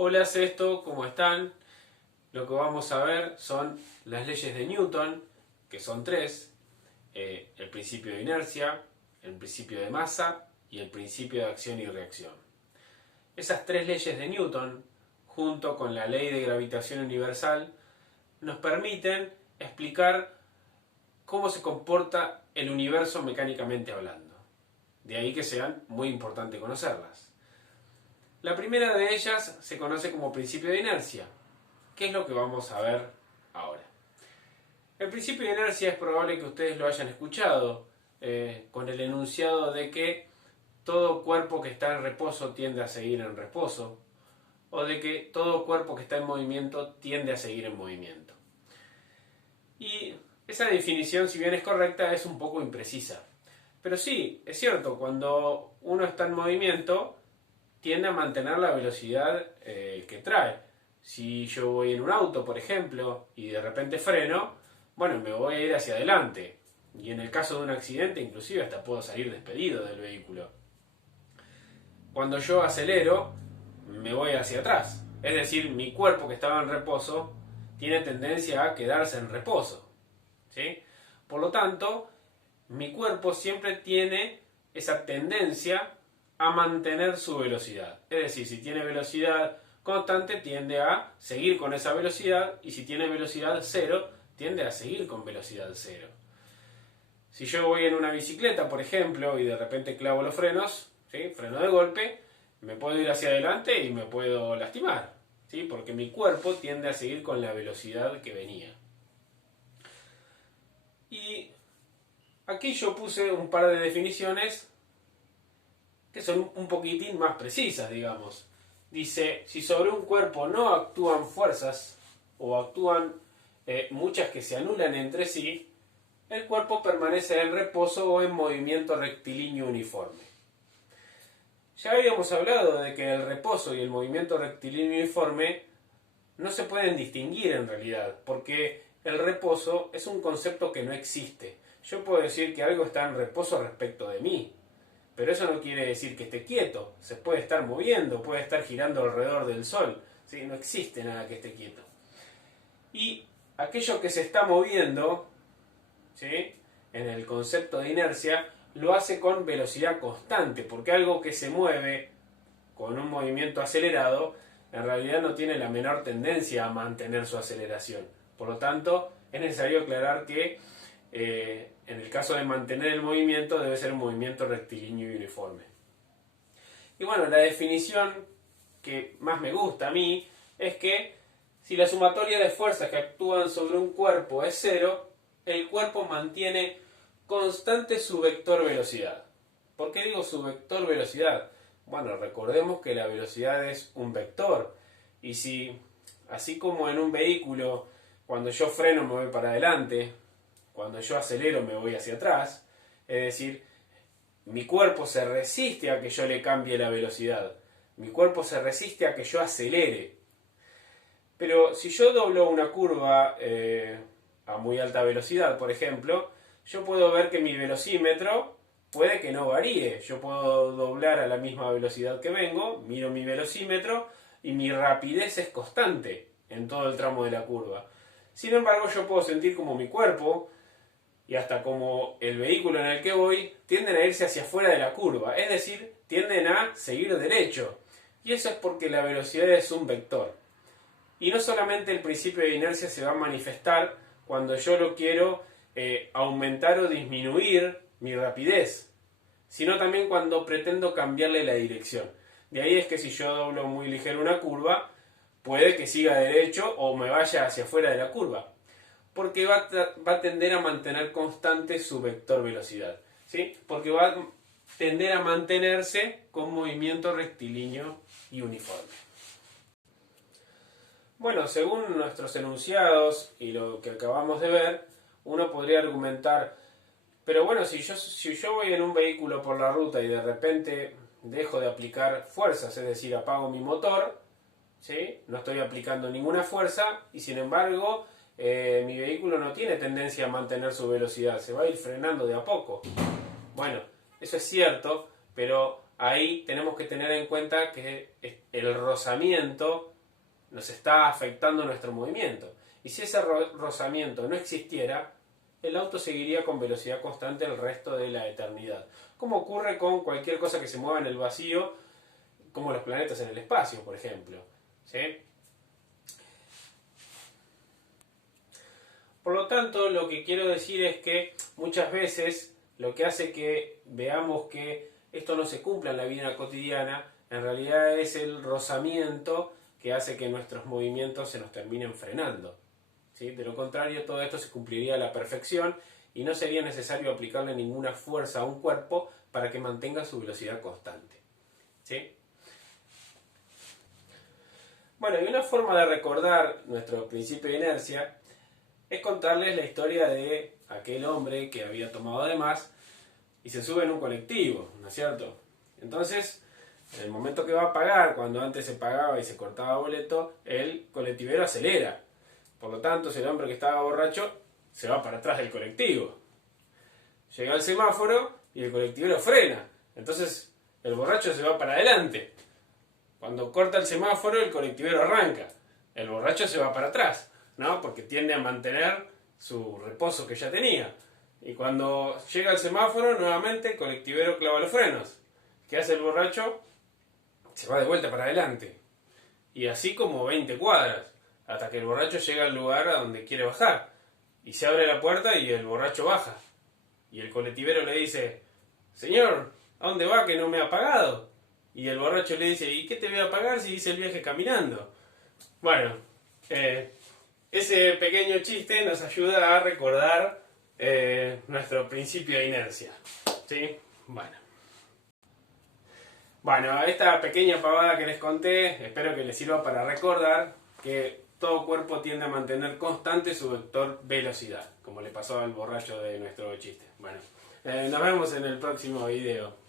Hola, Sexto, ¿cómo están? Lo que vamos a ver son las leyes de Newton, que son tres: el principio de inercia, el principio de masa y el principio de acción y reacción. Esas tres leyes de Newton, junto con la ley de gravitación universal, nos permiten explicar cómo se comporta el universo mecánicamente hablando. De ahí que sean muy importantes conocerlas. La primera de ellas se conoce como principio de inercia, que es lo que vamos a ver ahora. El principio de inercia es probable que ustedes lo hayan escuchado, con el enunciado de que todo cuerpo que está en reposo tiende a seguir en reposo, o de que todo cuerpo que está en movimiento tiende a seguir en movimiento. Y esa definición, si bien es correcta, es un poco imprecisa. Pero sí, es cierto, cuando uno está en movimiento, tiende a mantener la velocidad que trae. Si yo voy en un auto, por ejemplo, y de repente freno, bueno, me voy a ir hacia adelante. Y en el caso de un accidente, inclusive hasta puedo salir despedido del vehículo. Cuando yo acelero, me voy hacia atrás. Es decir, mi cuerpo que estaba en reposo tiene tendencia a quedarse en reposo, ¿sí? Por lo tanto, mi cuerpo siempre tiene esa tendencia a mantener su velocidad. Es decir, si tiene velocidad constante, tiende a seguir con esa velocidad, y si tiene velocidad cero, tiende a seguir con velocidad cero. Si yo voy en una bicicleta, por ejemplo, y de repente clavo los frenos, ¿sí? Freno de golpe, me puedo ir hacia adelante y me puedo lastimar, ¿sí? Porque mi cuerpo tiende a seguir con la velocidad que venía. Y aquí yo puse un par de definiciones que son un poquitín más precisas, digamos. Dice, si sobre un cuerpo no actúan fuerzas o actúan muchas que se anulan entre sí, el cuerpo permanece en reposo o en movimiento rectilíneo uniforme. Ya habíamos hablado de que el reposo y el movimiento rectilíneo uniforme no se pueden distinguir en realidad, porque el reposo es un concepto que no existe. Yo puedo decir que algo está en reposo respecto de mí, pero eso no quiere decir que esté quieto. Se puede estar moviendo, puede estar girando alrededor del Sol, ¿sí? No existe nada que esté quieto. Y aquello que se está moviendo, ¿sí?, en el concepto de inercia, lo hace con velocidad constante, porque algo que se mueve con un movimiento acelerado, en realidad no tiene la menor tendencia a mantener su aceleración. Por lo tanto, es necesario aclarar que en el caso de mantener el movimiento, debe ser un movimiento rectilíneo y uniforme. Y bueno, la definición que más me gusta a mí es que si la sumatoria de fuerzas que actúan sobre un cuerpo es cero, el cuerpo mantiene constante su vector velocidad. ¿Por qué digo su vector velocidad? Bueno, recordemos que la velocidad es un vector. Y si, así como en un vehículo, cuando yo freno me voy para adelante, cuando yo acelero me voy hacia atrás, es decir, mi cuerpo se resiste a que yo le cambie la velocidad. Mi cuerpo se resiste a que yo acelere. Pero si yo doblo una curva a muy alta velocidad, por ejemplo, yo puedo ver que mi velocímetro puede que no varíe. Yo puedo doblar a la misma velocidad que vengo, miro mi velocímetro y mi rapidez es constante en todo el tramo de la curva. Sin embargo, yo puedo sentir como mi cuerpo y hasta como el vehículo en el que voy tienden a irse hacia afuera de la curva, es decir, tienden a seguir derecho. Y eso es porque la velocidad es un vector. Y no solamente el principio de inercia se va a manifestar cuando yo lo quiero aumentar o disminuir mi rapidez, sino también cuando pretendo cambiarle la dirección. De ahí es que si yo doblo muy ligero una curva, puede que siga derecho o me vaya hacia afuera de la curva, porque va a tender a mantener constante su vector velocidad, ¿sí? Porque va a tender a mantenerse con movimiento rectilíneo y uniforme. Bueno, según nuestros enunciados y lo que acabamos de ver, uno podría argumentar, pero bueno, si yo voy en un vehículo por la ruta y de repente dejo de aplicar fuerzas, es decir, apago mi motor, ¿sí?, no estoy aplicando ninguna fuerza y sin embargo mi vehículo no tiene tendencia a mantener su velocidad, se va a ir frenando de a poco. Bueno, eso es cierto, pero ahí tenemos que tener en cuenta que el rozamiento nos está afectando nuestro movimiento. Y si ese rozamiento no existiera, el auto seguiría con velocidad constante el resto de la eternidad. Como ocurre con cualquier cosa que se mueva en el vacío, como los planetas en el espacio, por ejemplo. ¿Sí? Por lo tanto, lo que quiero decir es que muchas veces lo que hace que veamos que esto no se cumpla en la vida cotidiana, en realidad es el rozamiento que hace que nuestros movimientos se nos terminen frenando. ¿Sí? De lo contrario, todo esto se cumpliría a la perfección y no sería necesario aplicarle ninguna fuerza a un cuerpo para que mantenga su velocidad constante. ¿Sí? Bueno, y una forma de recordar nuestro principio de inercia es contarles la historia de aquel hombre que había tomado de más y se sube en un colectivo, ¿no es cierto? Entonces, en el momento que va a pagar, cuando antes se pagaba y se cortaba boleto, el colectivero acelera. Por lo tanto, si el hombre que estaba borracho se va para atrás del colectivo. Llega al semáforo y el colectivero frena. Entonces, el borracho se va para adelante. Cuando corta el semáforo, el colectivero arranca. El borracho se va para atrás, ¿no? Porque tiende a mantener su reposo que ya tenía. Y cuando llega el semáforo, nuevamente el colectivero clava los frenos. ¿Qué hace el borracho? Se va de vuelta para adelante. Y así como 20 cuadras, hasta que el borracho llega al lugar a donde quiere bajar. Y se abre la puerta y el borracho baja. Y el colectivero le dice: señor, ¿a dónde va que no me ha pagado? Y el borracho le dice: ¿y qué te voy a pagar si hice el viaje caminando? Bueno, ese pequeño chiste nos ayuda a recordar nuestro principio de inercia. ¿Sí? Bueno, esta pequeña pavada que les conté, espero que les sirva para recordar que todo cuerpo tiende a mantener constante su vector velocidad, como le pasó al borracho de nuestro chiste. Bueno, nos vemos en el próximo video.